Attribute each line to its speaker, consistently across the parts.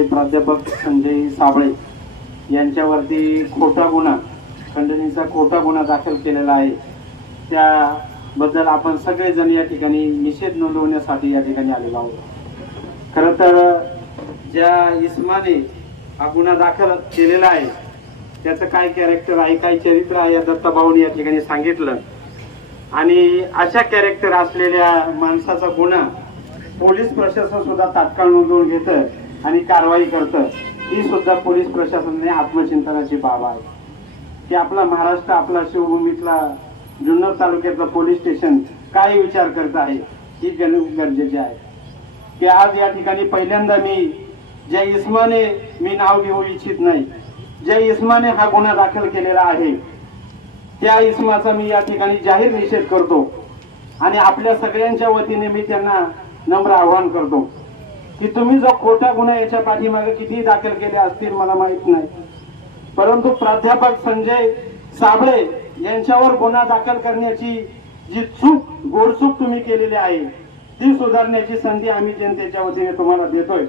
Speaker 1: प्राध्यापक संजय साबळे यांच्यावरती खोटा गुन्हा खंडणीचा खोटा गुन्हा दाखल केलेला आहे. त्याबद्दल आपण सगळेजण या ठिकाणी निषेध नोंदवण्यासाठी या ठिकाणी आलेलो आहोत. खरं तर ज्या इस्माने हा गुन्हा दाखल केलेला आहे त्याचं काय कॅरेक्टर आहे काय चरित्र आहे या दत्ताभाऊने या ठिकाणी सांगितलं. आणि अशा कॅरेक्टर असलेल्या माणसाचा गुन्हा पोलीस प्रशासन सुद्धा तात्काळ नोंदवून घेतं. आणि कारवाई करतं ही सुद्धा पोलीस प्रशासनाने आत्मचिंतनाची बाब आहे. की आपला महाराष्ट्र आपला शिवभूमीतला जुन्नर तालुक्यातलं पोलीस स्टेशन काय विचार करत आहे ही गण- गरजेची आहे. की आज या ठिकाणी पहिल्यांदा मी ज्या इस्माने मी नाव घेऊ इच्छित नाही. ज्या इस्माने हा गुन्हा दाखल केलेला आहे. त्या इस्माचा मी या ठिकाणी जाहीर निषेध करतो. आणि आपल्या सगळ्यांच्या वतीने मी त्यांना नम्र आवाहन करतो. की तुम्ही जो खोटा गुन्हा याच्या पाठीमागे किती दाखल केले असतील मला माहीत नाही. परंतु प्राध्यापक संजय साबळे यांच्यावर गुन्हा दाखल करण्याची जी चूक गोडचूक तुम्ही केलेली आहे ती सुधारण्याची संधी आम्ही जनतेच्या वतीने तुम्हाला देतोय.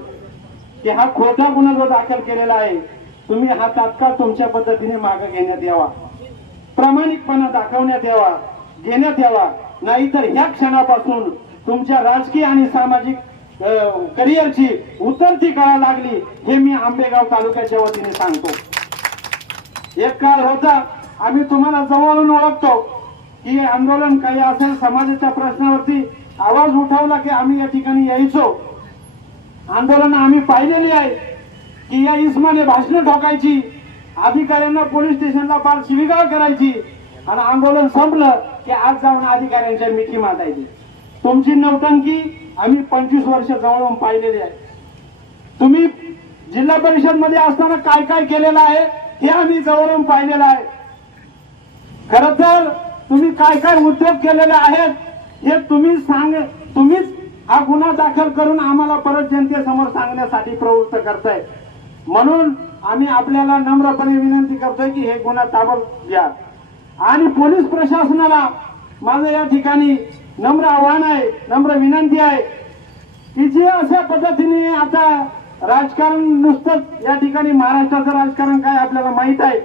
Speaker 1: की हा खोटा गुन्हा जो दाखल केलेला आहे तुम्ही हा तात्काळ तुमच्या पद्धतीने मागे घेण्यात यावा. प्रामाणिकपणा दाखवण्यात यावा घेण्यात यावा. नाहीतर ह्या क्षणापासून तुमच्या राजकीय आणि सामाजिक करिअरची उतरती कळा लागली हे मी आंबेगाव तालुक्याच्या वतीने सांगतो. एक काळ होता आम्ही तुम्हाला जवळून ओळखतो की आंदोलन काही असेल समाजाच्या प्रश्नावरती आवाज उठवला की आम्ही या ठिकाणी यायचो. आंदोलन आम्ही पाहिलेली आहे की या इस्माने भाषणं ठोकायची अधिकाऱ्यांना पोलीस स्टेशनला फार शिविगाळ करायची आणि आंदोलन संपलं की आज जाऊन अधिकाऱ्यांच्या मिठी मांडायची. तुमची नौटंकी आम्ही पंचवीस वर्ष जवळून पाहिलेली आहे. तुम्ही जिल्हा परिषदमध्ये असताना काय काय केलेलं आहे हे आम्ही जवळून पाहिलेलं आहे. खर तर तुम्ही काय काय उद्योग केलेले आहेत हे तुम्ही सांग तुम्हीच हा गुन्हा दाखल करून आम्हाला परत जनतेसमोर सांगण्यासाठी प्रवृत्त करताय. म्हणून आम्ही आपल्याला नम्रपणे विनंती करतोय की हे गुन्हा ताबड घ्या. आणि पोलीस प्रशासनाला माझं या ठिकाणी नम्र आव्हान आहे नम्र विनंती आहे की जे अशा पद्धतीने आता राजकारण नुसतंच या ठिकाणी महाराष्ट्राचं राजकारण काय आपल्याला माहीत आहे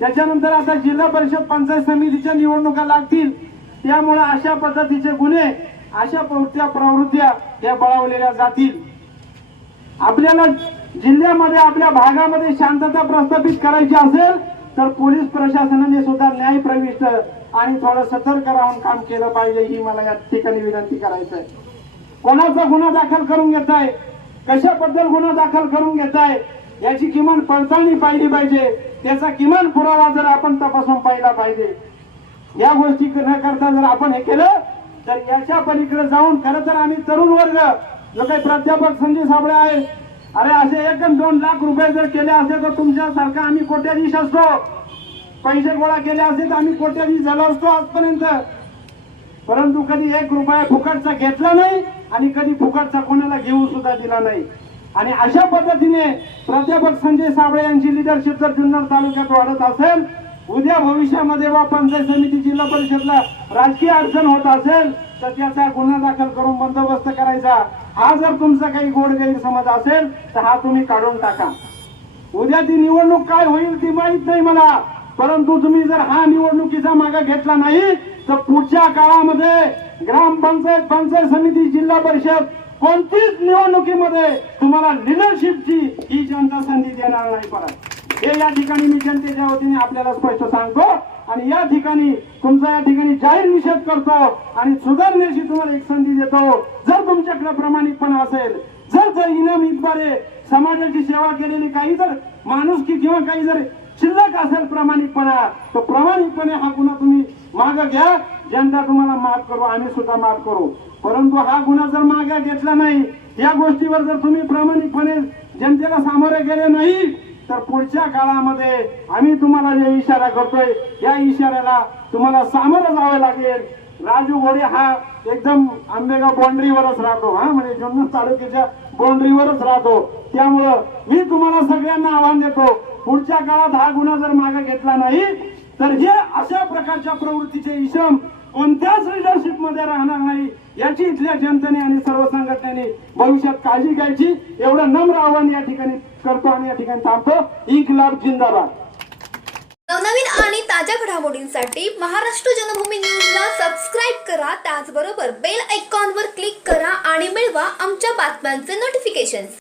Speaker 1: त्याच्यानंतर आता जिल्हा परिषद पंचायत समितीच्या निवडणुका लागतील त्यामुळे अशा पद्धतीचे गुन्हे अशा प्रवृत्त्या प्रवृत्त्या या बळावलेल्या जातील. आपल्याला जिल्ह्यामध्ये आपल्या भागामध्ये शांतता प्रस्थापित करायची असेल तर पोलीस प्रशासनाने सुद्धा न्याय प्रविष्ट आणि थोडं सतर्क राहून काम केलं पाहिजे ही मला या ठिकाणी विनंती करायचं आहे. कोणाचा गुन्हा दाखल करून घेताय? कशाबद्दल गुन्हा दाखल करून घेताय? याची किमान पडताळणी पाहिली पाहिजे. त्याचा किमान पुरावा जर आपण तपासून पाहिला पाहिजे. या गोष्टी न करता जर आपण हे केलं तर याच्या पलीकडे जाऊन खरं तर आम्ही तरुण वर्ग जो काही प्राध्यापक संजय साबळे आहे अरे असे एक दोन लाख रुपये जर केले असते तर तुमच्यासारखा आम्ही कोट्याधीश असतो. पैसे गोळा केले असते तर आम्ही कोट्याधीश झालो असतो आजपर्यंत. परंतु कधी एक रुपया फुकटचा घेतला नाही आणि कधी फुकटचा कोणाला घेऊ सुद्धा दिला नाही. आणि अशा पद्धतीने प्राध्यापक संजय साबळे यांची लिडरशिप जर जुन्नर तालुक्यात वाढत असेल उद्या भविष्यामध्ये वा पंचायत समिती जिल्हा परिषदला राजकीय अडचण होत असेल तर त्याचा गुन्हा दाखल करून बंदोबस्त करायचा. हा जर तुमचा काही गोड गैरसमज असेल तर हा तुम्ही काढून टाका. उद्या ती निवडणूक काय होईल ती माहीत नाही मला. परंतु तुम्ही जर हा निवडणुकीचा मागा घेतला नाही तर पुढच्या काळामध्ये ग्रामपंचायत पंचायत समिती जिल्हा परिषद कोणतीच निवडणुकीमध्ये तुम्हाला लिडरशिपची ही जनता संधी देणार नाही परत. हे या ठिकाणी मी जनतेच्या वतीने आपल्याला स्पष्ट सांगतो आणि या ठिकाणी तुमचा या ठिकाणी जाहीर निषेध करतो आणि सुधारण्याची तुम्हाला एक संधी देतो. जर तुमच्याकडे प्रामाणिकपणा असेल जर जर इनामीद्वारे समाजाची सेवा केलेली काही जर माणूस की किंवा काही जर शिल्लक असेल प्रामाणिकपणा तर प्रामाणिकपणे हा गुन्हा तुम्ही मागं घ्या. जनता तुम्हाला माफ करू आम्ही सुद्धा माफ करू. परंतु हा गुन्हा जर मागे घेतला नाही या गोष्टीवर जर तुम्ही प्रामाणिकपणे जनतेला सामोरे गेले नाही तर पुढच्या काळामध्ये आम्ही तुम्हाला जे इशारा करतोय. या इशाऱ्याला तुम्हाला सामोरं जावं लागेल. राजू घोडे हा एकदम आंबेगाव बाउंड्रीवरच राहतो हा म्हणजे जुन्नर तालुक्याच्या बाउंड्रीवरच राहतो. त्यामुळं मी तुम्हाला सगळ्यांना आव्हान देतो पुढच्या काळात हा गुन्हा जर मागे घेतला नाही तर हे अशा प्रकारच्या प्रवृत्तीचे इसम कोणत्याच लिडरशिपमध्ये राहणार नाही याची इथल्या जनतेने आणि सर्व संघटनेने भविष्यात काळजी घ्यायची. एवढं नम्र आव्हान या ठिकाणी करतो आणि या ठिकाणी थांबतो. इन्कलाब जिंदाबाद.
Speaker 2: नवनवीन आणि ताज्या घडामोडींसाठी महाराष्ट्र जनभूमी न्यूजला सबस्क्राईब करा. त्याचबरोबर बेल आयकॉनवर क्लिक करा आणि मिळवा आमच्या बातम्यांचे नोटिफिकेशन्स